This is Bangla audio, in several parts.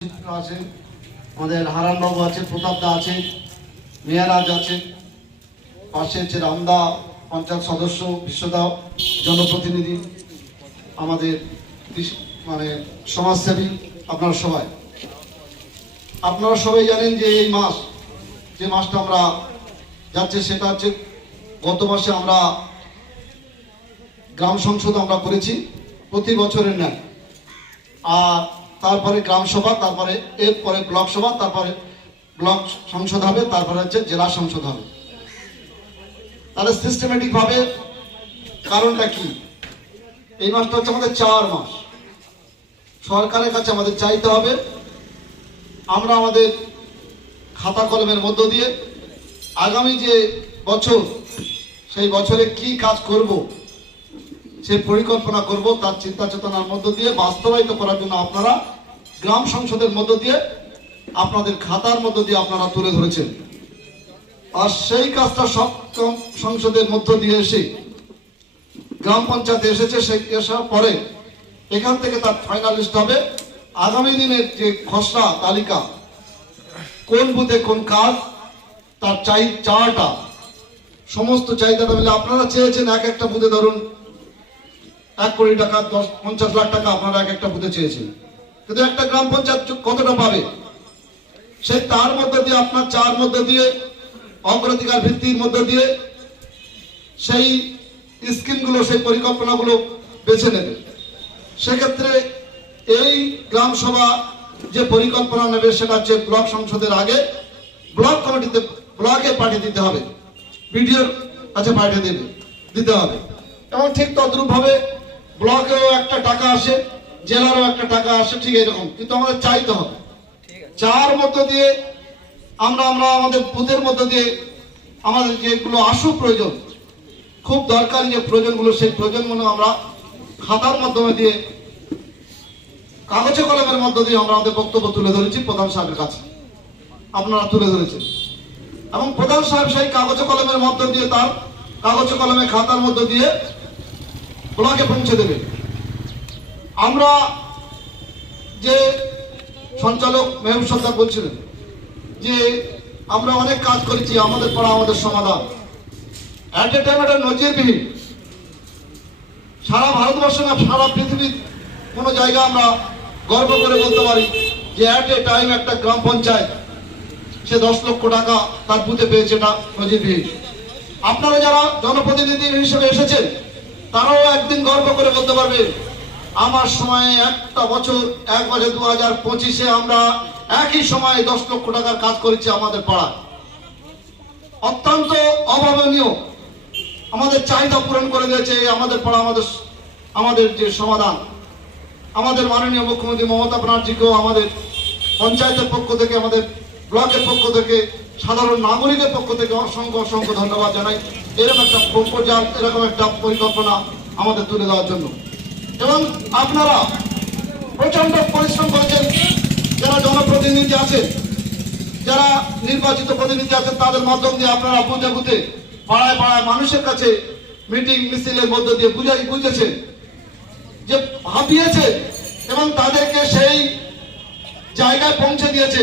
আছে, আমাদের হারানবাবু আছে, প্রতাপদা আছে, মেয়ারাজ আছে, পাশে হচ্ছে রামদা পঞ্চায়েত সদস্য, বিশ্বদা জনপ্রতিনিধি, আমাদের মানে সমাজসেবী। আপনারা সবাই জানেন যে এই মাস, যে মাসটা আমরা যাচ্ছে সেটা হচ্ছে গত মাসে আমরা গ্রাম সংসদ আমরা করেছি প্রতি বছরের ন্যায়। আর তারপরে গ্রাম সভা, তারপরে এরপরে ব্লক সভা, তারপরে ব্লক সংসদ হবে, তারপরে হচ্ছে জেলা সংসদ হবে। তাহলে সিস্টেমেটিক ভাবে কারণটা কি? এই মাসটা হচ্ছে আমাদের 4 মাস। সরকারের কাছে আমাদের চাইতে হবে আমরা আমাদের খাতা কলমের মধ্য দিয়ে আগামী যে বছর, সেই বছরে কি কাজ করব সেই পরিকল্পনা করব, তার চিন্তা চেতনার মধ্য দিয়ে বাস্তবায়িত করার জন্য আপনারা গ্রাম সংসদের মধ্য দিয়ে আপনাদের খাতার মধ্য দিয়ে আপনারা তুলে ধরেছেন। আর সেই কাজটা সব সংসদের মধ্য দিয়ে এসে গ্রাম পঞ্চায়েতে এসেছে, সেই আসার পরে এখান থেকে তার ফাইনালিস্ট হবে আগামী দিনের যে খসড়া তালিকা, কোন বুথে কোন কাজ, তার চাওয়াটা সমস্ত চাহিদাটা মিলে আপনারা চেয়েছেন এক একটা বুথে ধরুন 1 কোটি টাকা, 50 লাখ টাকা আপনারা এক একটা বুথে চেয়েছেন, কিন্তু একটা গ্রাম পঞ্চায়েত কতটা পাবে? সেই তার মধ্যে দিয়ে আপনার চার মধ্যে দিয়ে অগ্রাধিকার ভিত্তির মধ্যে দিয়ে সেই স্কিমগুলো, সেই পরিকল্পনাগুলো বেছে নেবে। সেক্ষেত্রে এই গ্রাম সভা যে পরিকল্পনা নেবে সেটা হচ্ছে ব্লক সংসদের আগে ব্লক কমিটিতে, ব্লকে পাঠিয়ে দিতে হবে, বিডিওর কাছে পাঠিয়ে দিতে হবে। এবং ঠিক তদ্রুপ ভাবে ব্লকেও একটা টাকা আসে, জেলারও একটা টাকা আসে, ঠিক এরকম। কিন্তু আমাদের চাইতে হবে চার মধ্য দিয়ে আমরা আমাদের বুথের মধ্য দিয়ে আমাদের যেগুলো আশু প্রয়োজন, খুব দরকারি যে প্রয়োজনগুলো, সেই প্রয়োজনগুলো আমরা খাতার মাধ্যমে দিয়ে, কাগজে কলমের মধ্য দিয়ে আমরা আমাদের বক্তব্য তুলে ধরেছি প্রধান সাহেবের কাছে, আপনারা তুলে ধরেছেন। এবং প্রধান সাহেব সেই কাগজে কলমের মধ্য দিয়ে, তার কাগজে কলমে খাতার মধ্য দিয়ে ব্লকে পৌঁছে দেবে। আমরা যে সঞ্চালক মেহবুব সরকার বলছিলেন যে আমরা অনেক কাজ করেছি, আমাদের পাড়া আমাদের সমাধান, এট এ টাইম একটা নজিরবিহীন, সারা ভারতবর্ষ না সারা পৃথিবীর কোনো জায়গা আমরা গর্ব করে বলতে পারি যে এট এ টাইম একটা গ্রাম পঞ্চায়েত সে 10 লক্ষ টাকা তার বুথে পেয়েছে, এটা নজিরবিহীন। আপনারা যারা জনপ্রতিনিধি হিসেবে এসেছেন তারাও একদিন গর্ব করে বলতে পারবেন আমার সময়ে একটা বছর, 1 বছর 2025-এ আমরা একই সময়ে 10 লক্ষ টাকার কাজ করেছি আমাদের পাড়ায়। অত্যন্ত অভাবনীয়, আমাদের চাহিদা পূরণ করে দিয়েছে আমাদের পাড়া, আমাদের যে সমাধান। আমাদের মাননীয় মুখ্যমন্ত্রী মমতা ব্যানার্জিকেও আমাদের পঞ্চায়েতের পক্ষ থেকে, আমাদের ব্লকের পক্ষ থেকে, সাধারণ নাগরিকের পক্ষ থেকে অসংখ্য ধন্যবাদ জানাই এরকম একটা প্রপোজাল, এরকম একটা পরিকল্পনা আমাদের তুলে দেওয়ার জন্য। এবং আপনারা প্রচন্ড পরিশ্রম করেছেন, যারা জনপ্রতিনিধি আছেন, যারা নির্বাচিত প্রতিনিধি আছেন, তাদের মাধ্যম দিয়ে আপনারা বুঝে বুঝে পাড়ায় পাড়ায় মানুষের কাছে মিটিং মিছিলের মধ্য দিয়ে বুঝেছেন, যে ভাবিয়েছে এবং তাদেরকে সেই জায়গায় পৌঁছে দিয়েছে,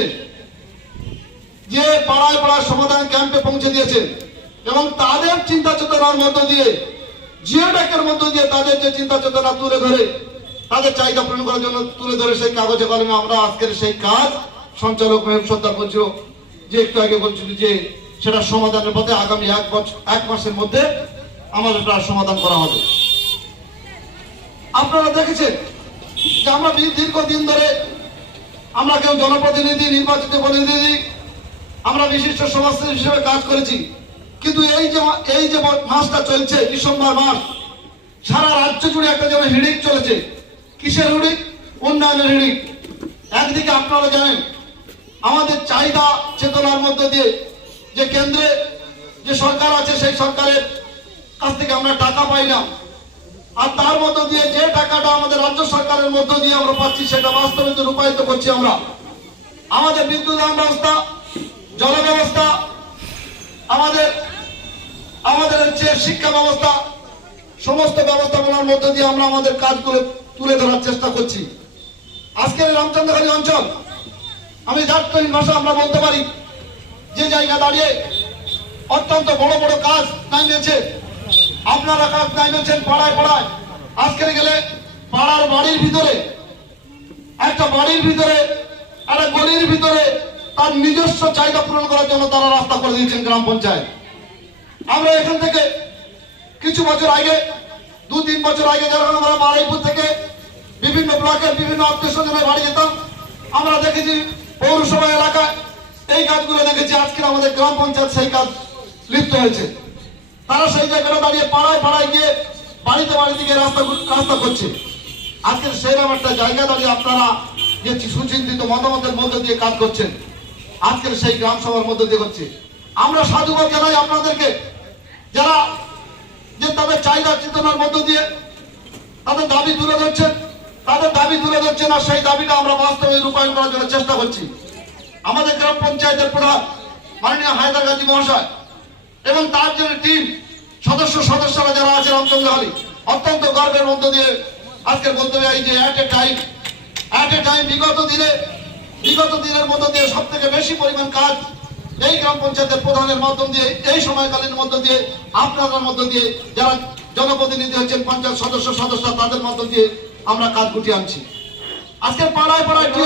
যে পাড়ায় পাড়ায় সমাধান ক্যাম্পে পৌঁছে দিয়েছে। এবং তাদের চিন্তা চেতনার মধ্য দিয়ে, জিওড্যাকের মধ্য দিয়ে তাদের যে চিন্তা চেতনা তুলে ধরে, তাদের চাহিদা পূরণ করার জন্য তুলে ধরে সেই কাগজে কলমে আমরা আজকের সেই কাজ সঞ্চালক মেহবুব সরকার বলছিল যে একটু আগে বলছিল যে সেটা সমাধানের পথে আগামী 1 মাসের মধ্যে আমাদের প্রায় সমাধান করা হবে। আপনারা দেখেছেন যে আমরা দীর্ঘদিন ধরে আমরা কেউ জনপ্রতিনিধি, নির্বাচিত প্রতিনিধি, আমরা বিশিষ্ট সমাজসেবী হিসেবে কাজ করেছি। কিন্তু এই যে মাসটা চলছে, ডিসেম্বর মাস, সারা রাজ্য জুড়ে একটা যেন হিড়িক চলেছে। কিসের হিড়িক? উন্নয়নের হিড়িক। একদিকে আপনারা জানেন আমাদের চাহিদা চেতনার মধ্যে দিয়ে যে কেন্দ্রে যে সরকার আছে, সেই সরকারের কাছ থেকে আমরা টাকা পাই না, আর তার মধ্য দিয়ে যে টাকাটা আমাদের রাজ্য সরকারের মধ্য দিয়ে আমরা পাচ্ছি সেটা বাস্তবে রূপায়িত করছি আমরা। আমাদের বিদ্যুৎ ব্যবস্থা, জল ব্যবস্থা, আমাদের হচ্ছে শিক্ষা ব্যবস্থা, সমস্ত ব্যবস্থাপনার মধ্য দিয়ে আমরা আমাদের কাজগুলো তুলে ধরার চেষ্টা করছি। আজকের রামচন্দ্রখালী অঞ্চল আমি দায়িত্বহীন ভাষা আমরা বলতে পারি, যে জায়গা দাঁড়িয়ে অত্যন্ত বড় বড় কাজ নামিয়েছে, আপনারা কাজ নামিয়েছেন পাড়ায় পাড়ায়। আজকে গেলে পাড়ার বাড়ির ভিতরে, একটা বাড়ির ভিতরে, একটা গলির ভিতরে তার নিজস্ব চাহিদা পূরণ করার জন্য তারা রাস্তা করে দিয়েছেন গ্রাম পঞ্চায়েত। আমরা এখান থেকে কিছু বছর আগে, 2-3 বছর আগে যখন আমরা বারুইপুর থেকে বিভিন্ন ব্লকের বিভিন্ন আত্মীয় স্বজনের বাড়ি যেতাম, আমরা দেখেছি পৌরসভা এলাকায় এই কাজগুলো দেখেছি। আজকে আমাদের গ্রাম পঞ্চায়েত সেই কাজ লিপ্ত হয়েছে। তারা সেই জায়গাটা দাঁড়িয়ে পাড়ায় পাড়ায় গিয়ে বাড়িতে বাড়িতে গিয়ে রাস্তা করছে। আজকের সেরকম একটা জায়গা দাঁড়িয়ে আপনারা যে সুচিন্তিত মতামতের মধ্যে দিয়ে কাজ করছেন, আজকের সেই গ্রাম সভার মধ্যে দিয়ে হচ্ছে। আমরা সাধুবাদ জানাই আপনাদেরকে, যারা যে তাদের চাহিদা চেতনার মধ্য দিয়ে তাদের দাবি তুলে ধরছেন, তাদের দাবি তুলে ধরছেন, আর সেই দাবিটা আমরা বাস্তবে রূপায়ণ করার জন্য চেষ্টা করছি। আমাদের গ্রাম পঞ্চায়েতের প্রধান মাননীয় হায়দার গাজী মহাশয় এবং তার যে টিম সদস্যরা যারা আছেন অঞ্চলহালি, অত্যন্ত গর্বের মধ্য দিয়ে আজকে বলতে হবে এই যে অ্যাট এ টাইম বিগত দিনের মধ্য দিয়ে সব থেকে বেশি পরিমাণ কাজ এই গ্রাম পঞ্চায়েতের প্রধানের মাধ্যম দিয়ে, এই সময়কালীন মধ্য দিয়ে, আপনাদের মধ্য দিয়ে, যারা জনপ্রতিনিধি হচ্ছেন পঞ্চায়েত সদস্য তাদের মধ্য দিয়ে আমরা কাজ গুটিয়ে আনছি। আজকে পাড়ায় পাড়ায় কি